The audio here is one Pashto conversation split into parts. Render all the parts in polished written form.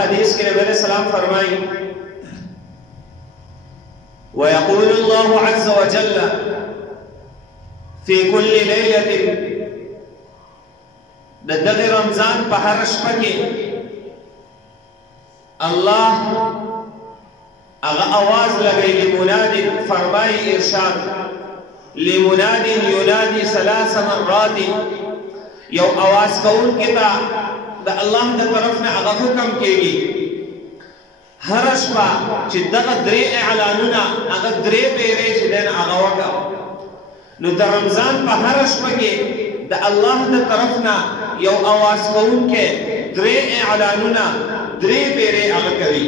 حدیث کے نبی علیہ السلام فرمائی وَيَقُولُ اللَّهُ عَزَّ وَجَلَّ فِي كُلِّ لَيْلَةٍ دغ رمضان په هر شپه کې الله هغه आवाज لګي لمناد فرمای ارشاد لمناد ينادي 3 مرات یو आवाज کون کتا د الله د طرف نه هغه حکم کیږي هر شپه چې دغه درې اعلانونه هغه درې پیری چې دین هغه وکړه نو د رمضان په هر شپه کې د الله د طرف نه یو आवाज کون کې درې اعلانونه درې پیری هغه کوي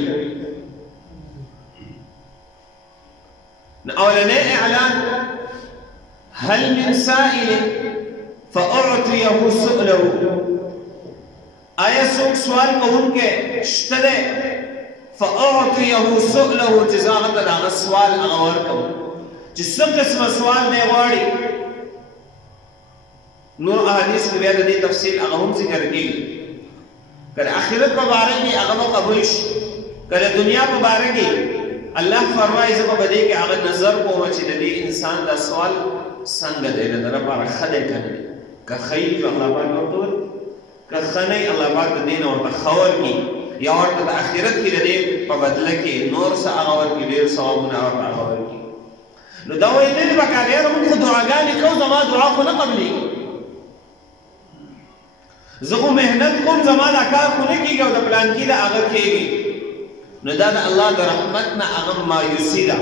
اولنې اعلان هل من سائل فاعطيه سؤله آیا څوک سوال کوونکی شته دی فاعطيه سؤله چې زه هغه ته د هغه سوال هغه ورکړم چې څه قسمه سوال دی غواړي نور احادیث کې بیا د دې تفصیل هغه هم ذکر کېږي که د آخرت په باره کې هغه به قبول شي که د دنیا په باره کې الله فرمایي زه به دې کې هغه نظر کوم چې د دې انسان دا سوال څنګه دی د ده لپاره ښه دی که نه دی که ښه وي نو الله پاک ورته ورکړي که ښه نه وي الله پاک د دې نه ورته ښه ورکړي یا ورته د آخرت کې د دې په بدله کې نور څه هغه ورکړي ډېر ثوابونه ورته هغه ورکړي نو دا وایي نه دي پکار یاره موږ خو دعاګانې کوو زما دعا خو نه قبلېږي زه خو محنت کوم زما دا کار خو نه کېږي او د پلانکي د هغه کېږي نو دا د الله د رحمت نه هغه مایوسي ده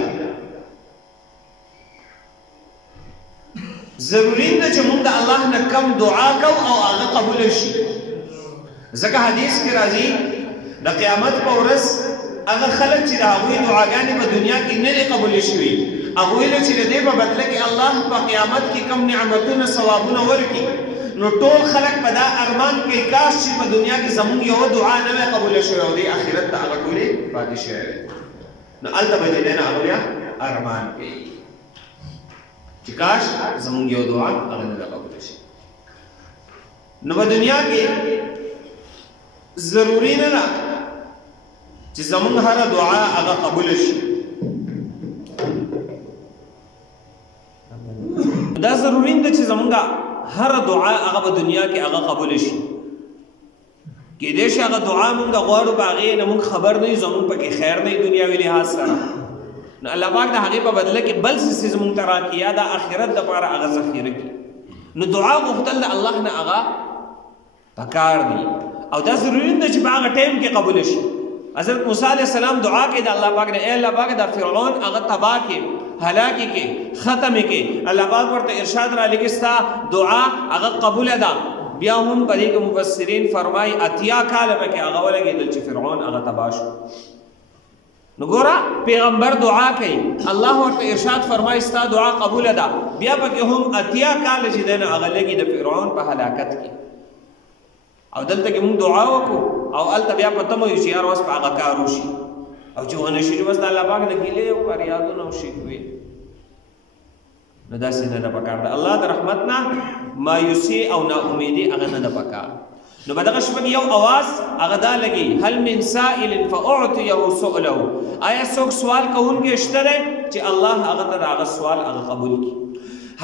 ضروري ده چې موږ د الله نه کم دعا کوو او هغه قبوله شي ځکه حدیث کې راځي د قیامت په ورځ هغه خلک چې د هغوی دعاګانې په دنیا کې نه دي قبولې شوي هغوی له چې د دې په بدله کې الله په قیامت کې کم نعمتونه ثوابونه ورکړي نو ټول خلک په دا ارمان کوي کاش چې په دنیا کې زموږ یو دعا نه وي قبوله شوې او دې آخرت ته هغه ټولې پاتې شوې نو هلته به دې نه هغه بیا ارمان کوي چې کاش زموږ یو دعا هغه نه قبوله شي نو په دنیا کې ضروري نه ده چې زموږ هره دعا هغه قبوله شي دا ضروري ده چې زموږ هر دعا هغه په دنیا کې هغه قبول شي کېدای شي هغه دعا مونږ غواړو په هغې نه مونږ خبر نه یو زموږ پکې خیر نه دنیاوي لحاظ سره نو الله پاک د هغې په بدله کې بل څه څیز مونږ ته راکړي یا د آخرت دپاره هغه ذخیره کړي نو دعا غوښتل د الله نه هغه پکار دي او دا ضروري ده چې په هغه ټایم کې قبول شي حضرت موسی علیه السلام دعا کوي د الله پاک نه ای الله پاک دا فرعون هغه تباه کړي هلاکی کې ختم کې الله پاک ورته ارشاد را لګي ستا دعا هغه قبول ده بیا هم په دې کې مفسرین فرمایي اتیا کاله پکې هغه ولګېدل چې فرعون هغه تباه شو نو ګوره پیغمبر دعا کوي الله ورته ارشاد فرمایي ستا دعا قبول ده بیا پکې هم اتیا کاله چې دی نو هغه لګي د فرعون په هلاکت کې او دلته کې موږ دعا وکړو او هلته بیا په تمه یو چې یار اوس په هغه کار وشي او چې ونه شي بس د الله پاک نه ګیلې او فریادونه او شکوې نو داسې نه ده پکار ده الله د رحمت نه مایوسي او ناامیدي هغه نه ده پکار نو په دغه شپه کې یو اواز هغه دا لګي هل من سائل فاعطيه سؤله آیا څوک سوال کوونکی شته دی چې الله هغه ته د هغه سوال هغه قبول کړي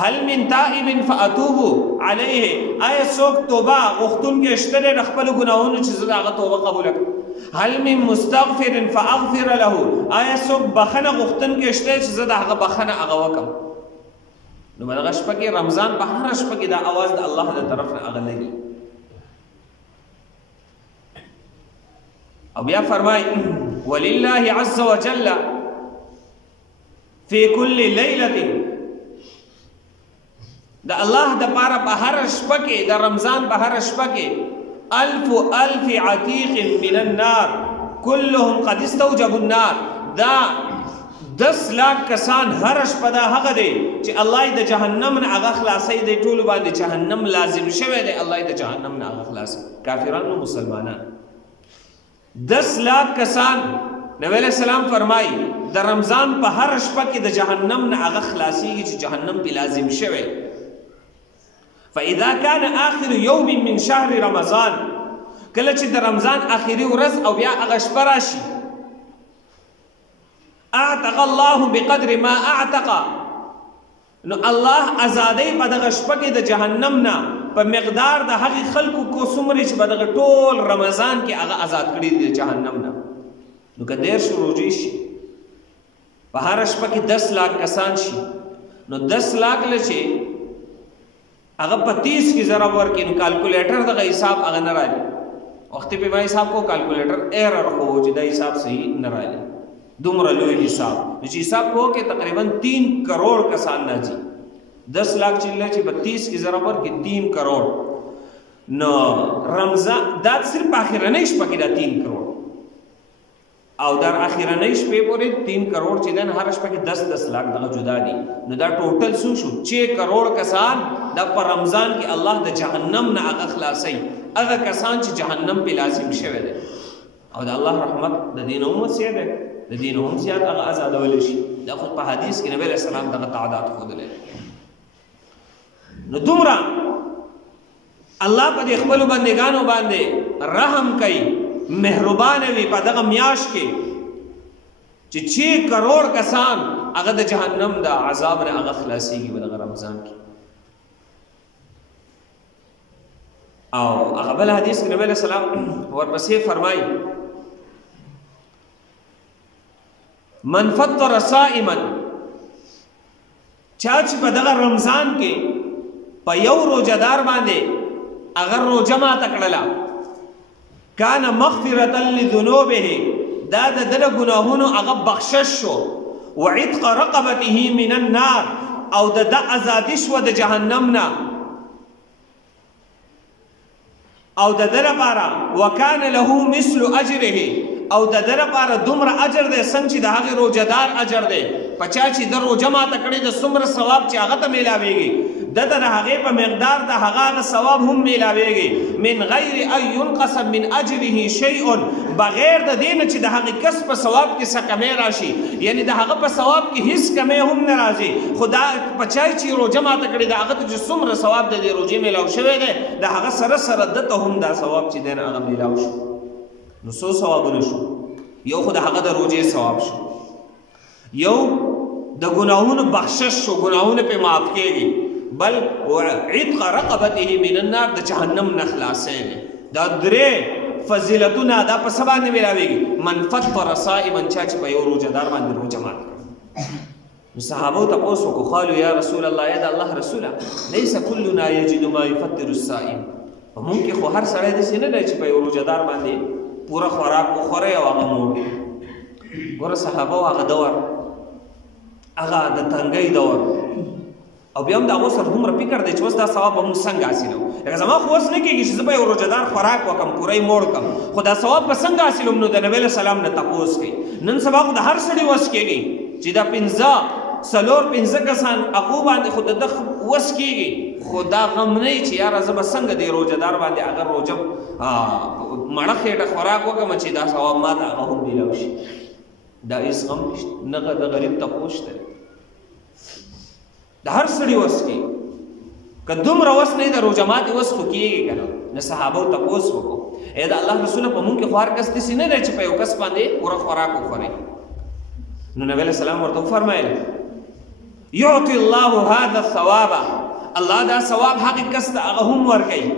هل من تائب فاتوب عليه آیا څوک توبه غوښتونکی شته دی د خپلو ګناهونو چې زه د هغه توبه قبوله کړم هل من مستغفر فاغفر له آیا څوک بخنه غوښتونکی شته چې زه د هغه بخنه هغه وکړم نو په دغه شپه کې رمضان په هره شپه کې دا اواز د الله د طرف نه هغه لګي او بیا فرمایي ولله عز وجل فی کل لیلة د الله د پاره په هره شپه کې د رمضان په هره شپه کې الف عتیق من النار كلهم قد استوجبوا النار دا 10 لاکھ کسان هر شپه دا هغه دی چې الله د جهنم نه هغه خلاصي دی ټول باندې جهنم لازم شوی دی الله د جهنم نه هغه خلاص کافرانو مسلمانان 10 لاکھ کسان نبی علیہ السلام فرمایي د رمضان په هر شپه کې د جهنم نه هغه خلاصيږي چې جهنم په لازم شوی فاذا كان اخر يوم من شهر رمضان کله چې د رمضان آخري ورځ او بیا هغه شپه راشي اعتق الله بقدر ما اعتق نو الله ازادۍ په دغه شپه کې د جهنم نه په مقدار د هغې خلکو کو څومره چې په دغه ټول رمضان کې هغه آزاد کړي دي د جهنم نه نو که 10 روزې شي په هره شپه کې 10 لاک کسان شي نو 10 لاک له چې هغه په 30 کې ضرب ورکړي نو کالکولیټر دغه حساب هغه نه راځي وختي په ما حساب کو کالکولیټر ایرر خو چې دا حساب صحیح نه راځي دومره لوی حساب چې حساب کو کې تقریبا 3 کروڑ کسان راځي 10 لاک چې په 30 کې ضرب ورکړي 3 کروڑ نو رمضان دا صرف اخرنۍ شپه کې دا 3 کروڑ او در اخرنۍ شپې پورې 3 کروڑ چې دن هر شپه کې 10 لاک دغه جدا دي نو دا ټوټل څو شو 6 کروڑ کسان دا په رمضان کې الله د جهنم نه هغه خلاصي هغه کسان چې جهنم په لازم شوی دي او د الله رحمت د دین امت سي ده د دین هم زیات هغه آزادول شي دا خو په حدیث کې نبی رسول الله دغه تعداد ښودلی نو دومره الله په خپلو بندګانو باندې رحم کوي مهربان وي په دغه میاشت کې چې 6 کروڑ کسان هغه د جهنم د عذاب نه هغه خلاصيږي په دغه رمضان کې او هغه بل حدیث کې نبی رسول الله ورپسې فرمایي من فطر صائما چا چې په دغه رمضان کې په یو روزدار باندې اگر روزه ماته کړله کان مغفرة لذنوبه دا د دغه ګناهونو هغه بخشش شو وعتق رقبته من النار او د ازادي شو د جهنم نه او د دغه لپاره وکانه له مثل اجره او د دغه لپاره دومره اجر دی څنګه چې د هغې روزهدار اجر دی په چا چې د روزه ماته کړې د څومره ثواب چې هغه ته میلاویږي دته د هغې په مقدار د هغه ثواب هم میلاویږي من غیر ان ينقص من اجره شیء بغیر د دې نه چې د هغې کس په ثواب کې څه کمی راشي یعنی د هغه په ثواب کې هیڅ کمی هم نه راځي خو دا په چا چې روزه ماته کړې د هغه ته چې څومره ثواب د دې روزې میلاو شوی دی د هغه سره سره دته هم دا ثواب چې دی هغه میلاو شو نو څو ثوابونه شو یو خو د هغه د روزې ثواب شو یو د ګناهونو بخشش شو ګناهونه پې معاف کېږي بل عتق رقبته من النار د جهنم نه خلاصېږي دا درې فضیلتونه دا په څه باندې میلاویږي من فطر صائما چا چې په یو روزهدار باندې روزه مات کړه نو صحابو تپوس وکړو قالو یا رسول الله یا د الله رسوله لیس کلنا یجد ما یفطر الصائم په مونږ کې خو هر سړی داسې نه دی چې په یو روزهدار باندې پوره خوراک وخوری او هغه موړ ګوره صحابه و هغه دور هغه د تنګۍ دور او بیا هم د هغو سره دومره فکر دی چې اوس دا ثواب به مونږ څنګه حاصلوو لکه زما خو اوس نه کېږي چې زه به یو روزهدار خوراک وکړم پوره یې موړ کړم خو دا ثواب به څنګه حاصلوم نو د نبي علیه سلام نه تپوس کوي نن سبا خو د هر سړي وس کېږي چې دا 5 کسان هغو باندې خو د ده وس کېږي خو دا غم نه چې یاره زه به څنګه دې روزهدار باندې هغه روزه مړه خېټه خوراک وکړم چې دا ثواب ما ته هغه هم میلاو شي دا هېڅ غم نشته نه د غریب تپوس شته د هر سړي وس کېږي که دومره وس نه وي د روژه ماتې وس خو کېږي که نه نه صحابو تپوس وکړو ای د الله رسوله په مونږ کې خو هر کس داسې نه دی چې په یو کس باندې پوره خوراک وخورئ نو نبی علیه السلام ورته وفرمیل یعطي الله هذا الثواب الله دا ثواب هغې کس ته هغه هم ورکوي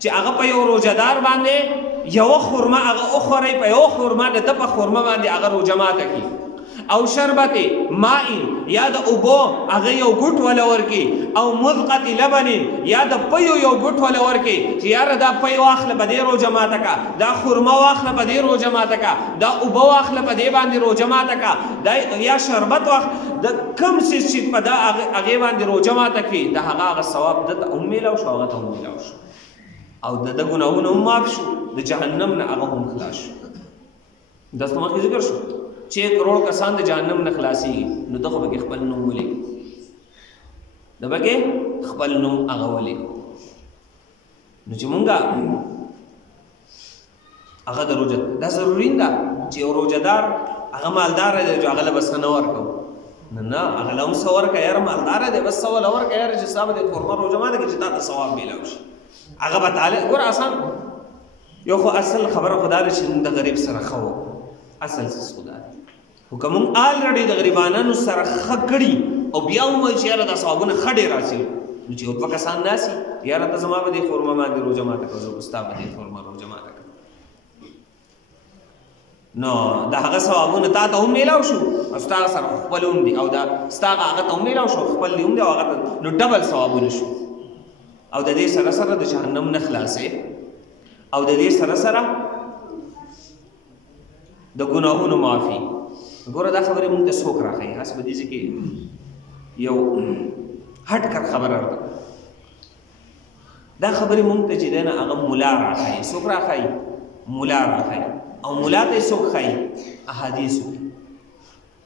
چې هغه په یو روزهدار باندې یوه خرمه هغه وخورئ په یوه خرمه د ده په خرمه باندې هغه روژه ماته کړي او شربت ماء یا د اوبو هغه یو ګوټ وله ورکړي او مذقت لبن یا د پیو یو ګوټ وله ورکړي چې یاره دا پی واخله په دې روژه ماته که دا خرمه واخله په دې روژه ماته که دا اوبه واخله په دې باندې روژه ماته که دا یا شربت واخله د کوم څیز چې په دا هغې باندې روژه ماته کړي د هغه ثواب ده ته هم میلاو شو هغه ته هم میلاو شو او د ده ګناهونه هم معاف شو د جهنم نه هغه هم خلاص شو داسې مخکې ذکر شو 6 کروڑ کسان د جهنم نه خلاصېږي نو ده خو پکې خپل نوم ولیکو ده پکې خپل نوم هغه ولیکو نو چې مونږه هغه د روژه دا ضروري ده چې یو روژهدار هغه مالدار دی چې هغه له بس نه ورکوو نه هغه له هم څه ورکړه یاره مالدار دی بس څه وله ورکړه یاره چې ستا به د خرمه روژه ماته کړي چې تا ته ثواب میلاو شي هغه به تعالی ګوره آسان یو خو اصل خبره خدا ده چې د غریب سره ښه وکړو اصل څیز خدا ده خو که موږ آلرډي د غریبانانو سره ښه کړي او بیا ووایو چې یاره دا ثوابونه ښه ډېر راسي نو چې یو دوه کسان ناسي یاره ته زما به دې خورما باندې روژه ماته کړه زه به ستا به دې خورما روژه ماته کړه نو د هغه ثوابونه تا ته هم میلاو شو او ستا سره خپل هم دي او دا ستا هغه ته هم میلاو شو خپل دي هم دي او هغه ته نو ډبل ثوابونه شو او د دې سره سره د جهنم نه خلاصې او د دې سره سره د ګناهونو معافي ګوره دا خبرې مونږ ته څوک راښیي هسې په دې کې یو هټ کر خبره ده دا خبرې مونږ ته چې دی نه هغه ملا راښیي څوک راښیي ملا راښیي او ملا ته یې څوک ښیي احادیثو کې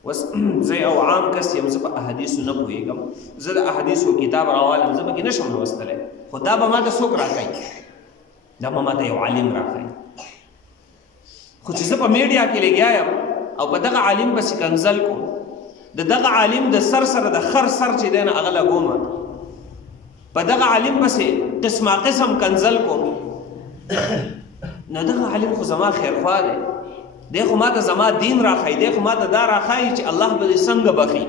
اوس زه یو عام کس یم زه په احادیثو نه پوهېږم زه د احادیثو کتاب راوالم زه پکې نشم لوستلی خو دا به ما ته څوک راښیي دا به ما ته یو عالم راښیي خو چې زه په میډیا کې لګیا یم او په دغه عالم پسې کنځل کوم د دغه عالم د سر سره د خر سر چې دی نه هغه لګومه په دغه عالم پسې قسمه قسم کنځل کوم نو دغه عالم خو زما خیرخوا دی دی خو ما ته زما دین راښایي دی خو ما ته دا راښایي چې الله به دې څنګه بخي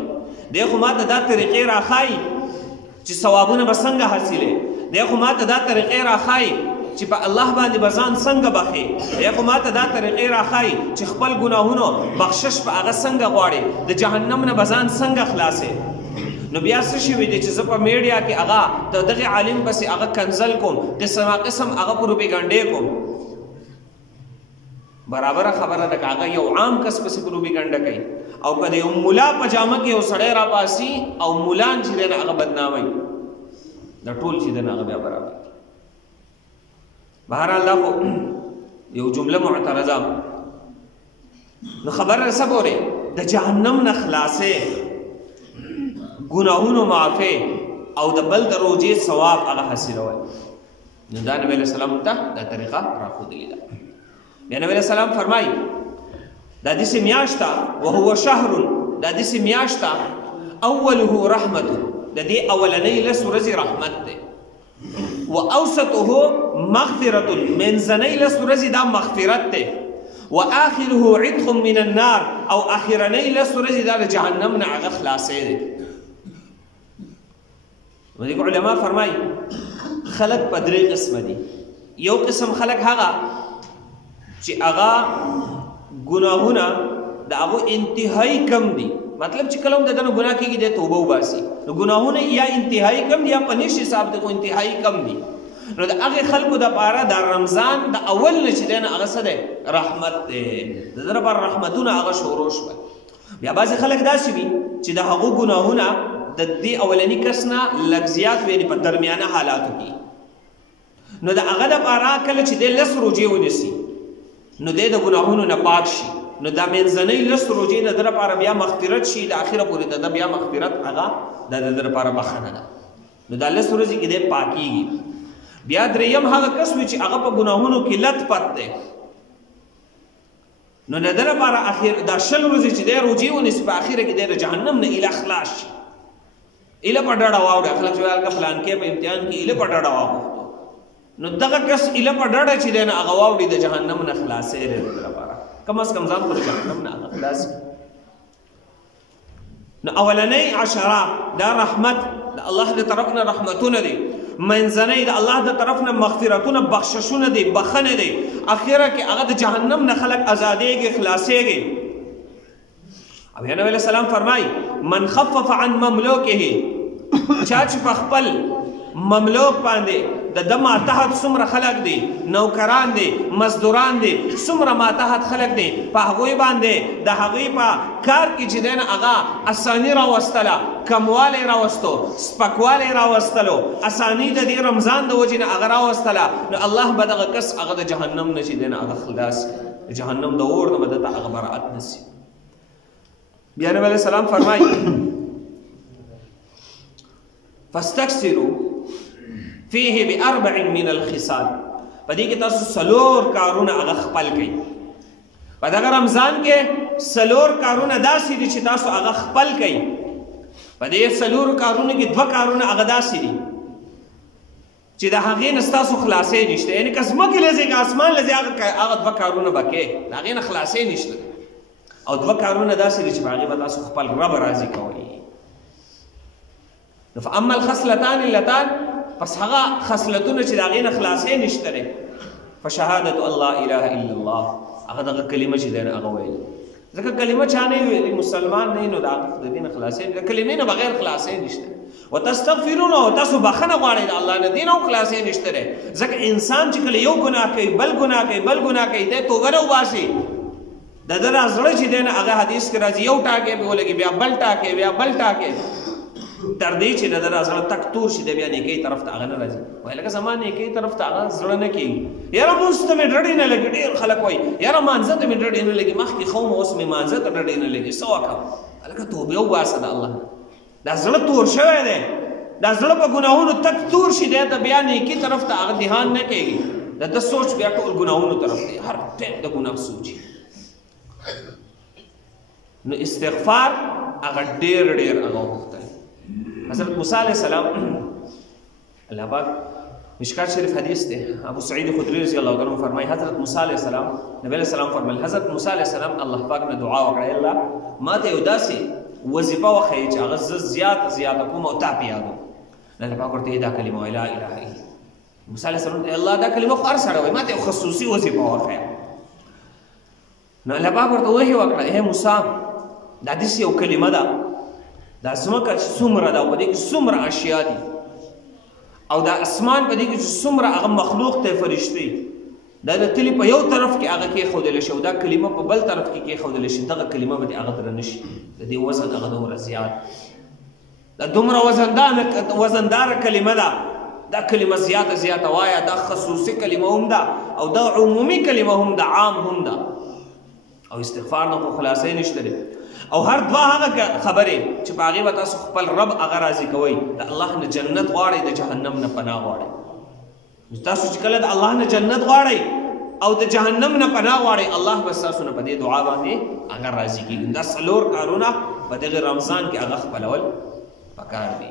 دی خو ما ته دا طریقې راښایي چې ثوابونه به څنګه حاصلې دی خو ما ته دا طریقې راښایي چې په الله باندې به ځان څنګه بخي دی خو ما ته دا طریقې راښایي چې خپل ګناهونو بخشش په هغه څنګه غواړې د جهنم نه به ځان څنګه خلاصې نو بیا څه شوي دی چې زه په میډیا کې هغه د دغې عالم پسې هغه کنځل کوم قسمه قسم هغه پروپیګنډې کوم برابره خبره ده که هغه یو عام کس پسې پروپیګنډه کوي او که د یو ملا په جامه کې یو سړی راپاسي او ملان چې دی نه هغه بدناموي دا ټول چې دی نه هغه بیا برابر بهرحال دا خو یو جمله معترضه نو خبره څه پورې د جهنم نه خلاصې ګناهونو معافی او د بل د روجې ثواب هغه حاصلول نو دا نبی علیہ السلام ته دا طریقه راښودلې ده بیا نبی علیہ السلام فرمایي دا داسې میاشت ده وهو شهر دا داسې میاشت ده اوله رحمت د دې اولنۍ لس ورځې رحمت دی واوسطه مغفرة منځنۍ لس ورځې دا مغفرت دی واخره عتق من النار او اخرنۍ لس ورځې دا د جهنم نه هغه خلاصې دی ودغه علما فرمایي خلق په درې قسم دي یو قسم خلق هغه چې هغه ګناهونه د هغه انتهایی کم دي مطلب چې کله هم د دنه ګناه کېږي د توبه وباسي نو ګناهونه یا انتهایی کم دي یا په نش حساب د انتهایی کم دي نو د هغې خلکو دپاره د رمضان د اول نه چې دی نه هغه څه دی رحمت دی د ده لپاره رحمتونه هغه شروع شول بیا بعضې خلک داسې وي چې د هغو ګناهونه د دې اولني کس نه لږ زیات وي یعنې په درمیانه حالاتو کې نو د هغه دپاره کله چې دی لس روجې ونیسي نو دی د ګناهونو نه پاک شي نو دا منځنۍ لس روجې د ده لپاره بیا مغفرت شي د اخره پورې د ده بیا مغفرت هغه د ده لپاره بخښنه ده نو دا لس ورځې کې دی پاکېږي بیا دریم هغه کس وي چې هغه په ګناهونو کې لت پت دی نو د ده لپاره دا شل ورځې چې دی روجې ونیسي په اخره کې دی د جهنم نه ایله خلاص شي ایله په ډډه واوړي خلک چې هلکه فلانکې په امتحان کې ایله په ډډه واوښتو نو دغه کس ایله په ډډه چې دی نه هغه واوړي د جهنم نه خلاصې دی د ده لپاره کم از کم ځان خو د جهنم نه هغه خلاص نو اولنۍ عشره دا رحمت د الله د طرف نه رحمتونه دي منځنۍ د الله د طرف نه مغفرتونه بخششونه دي بخښنې دي اخره کې هغه د جهنم نه خلک ازادېږي خلاصېږي او نبی علیہ السلام فرمایي من خفف عن مملوکه چا چې په خپل مملوک باندې د ده ماتحت څومره خلک دي نوکران دي مزدوران دي څومره ماتحت خلک دي په هغوی باندې د هغوی په کار کې چې دی نه هغه اساني راوستله کموالی راوستو سپکوالی راوستلو اساني د دې رمضان د وجې نه هغه راوستله نو الله به دغه کس هغه د جهنم نه چې دی نه هغه خلاص د جهنم د اور نه به دته هغه براعت نسي بیا نبی علیہ السلام فرمایي فاستكثروا فيه بأربع من الخصال پدې کې تاسو سلور کارونه هغه خپل کړئ په دغه رمضان کې سلور کارونه داسې دي چې تاسو هغه خپل کړئ په دې سلور کارونه کې دوه کارونه هغه داسې دي چې د هغې نه ستاسو خلاصې نشته. یعنې که ځمکې لځې که اسمان لځې هغه دوه کارونه به کوې، د هغې نه خلاصې نشته. او دوه کارونه داسې دي چې په هغې به تاسو خپل رب راضي کوئ. نو فاما الخصلتان اللتان، پس هغه خصلتونه چې د هغې نه خلاصې نشته دی، فشهادة ان لا اله الا الله، هغه دغه کلمه چې دی هغه ویل. ځکه کلمه چا نه ویلي، مسلمان نه نو د دې نه خلاصې، د کلمې نه بغیر خلاصې نشته. وتستغفرون، او تاسو بخښنه غواړئ د الله نه، دې نه هم خلاصې نشته دی. ځکه انسان چې کله یو ګناه کوي بل ګناه کوي بل ګناه کوي، دی توبه راوباسي، د ده را زړه چې دی نه هغه حدیث کې راځي یو ټاکی پې ولګي بیا بل ټاکی بیا بل ټاکی، تر دې چې د ده را زړه تک تور شي، دی بیا نیکۍ طرف ته هغه نه راځي. وایي لکه زما نیکۍ طرف ته هغه زړه نه کېږي. یاره مونځ ته مې ډډې نه لګي، ډېر خلک وایي یاره مانځه ته مې ډډې نه لګي، مخکې ښه وم اوس مې مانځه ته ډډې نه لګي، څه وکړم؟ هلکه توبې وباسه د الله. دا زړه تور شوی دی، دا زړه په ګناهونو تک تور شي، دی ته بیا نیکي طرف ته هغه دهان نه کېږي. د ده سوچ بیا ټول ګناهونو طرف دی، هر ټیم د ګناه سوچي. نو استغفار هغه ډېر ډېر هغه وغوښتل. حضرت موسی علیہ السلام، اللہ پاک مشکات شریف حدیث دے، ابو سعید خدری رضی اللہ عنہ فرمائی حضرت موسی علیہ السلام، نبی علیہ السلام فرمایل حضرت موسی علیہ السلام الله پاک نه دعا وکړه، الله ما ته یو داسې وظیفه وښیي چې هغه زه زیاته کوم او تا پې یادوم. الله پاک ورته دا کلمه وایي لا اله الا الله. موسی علیہ السلام الله دا کلمه خو هر سړی وایي، ما ته یو خصوصي وظیفه وښیه. نو الله پاک ورته وحی وکړه، اے موسی دا داسې یو کلمه ده، دا ځمکه چې څومره ده او په دې کې څومره اشیا دي، او دا اسمان په دې کې چې څومره هغه مخلوق ته فرشتې، دا د تلي په یو طرف کې هغه کېښودلی شي او دا کلمه په بل طرف کې کېښودلی شي، دغه کلمه به دې هغه درنه شي. د دې وزن هغه دومره زیات، دا دومره وزنداره کلمه ده، دا کلمه زیاته وایه، دا خصوصي کلمه هم ده او دا عمومي کلمه هم ده، عام هم ده. او استغفار نه خو خلاصې نشته دی. او هر دوه هغه خبرې چې په هغې به تاسو خپل رب هغه راضي کوئ، د الله نه جنت غواړئ، د جهنم نه پناه غواړئ. تاسو چې کله د الله نه جنت غواړئ او د جهنم نه پناه غواړئ، الله به ستاسو نه په دې دعا باندې هغه راضي کېږي. دا څلور کارونه په دغه رمضان کې هغه خپلول پکار دي.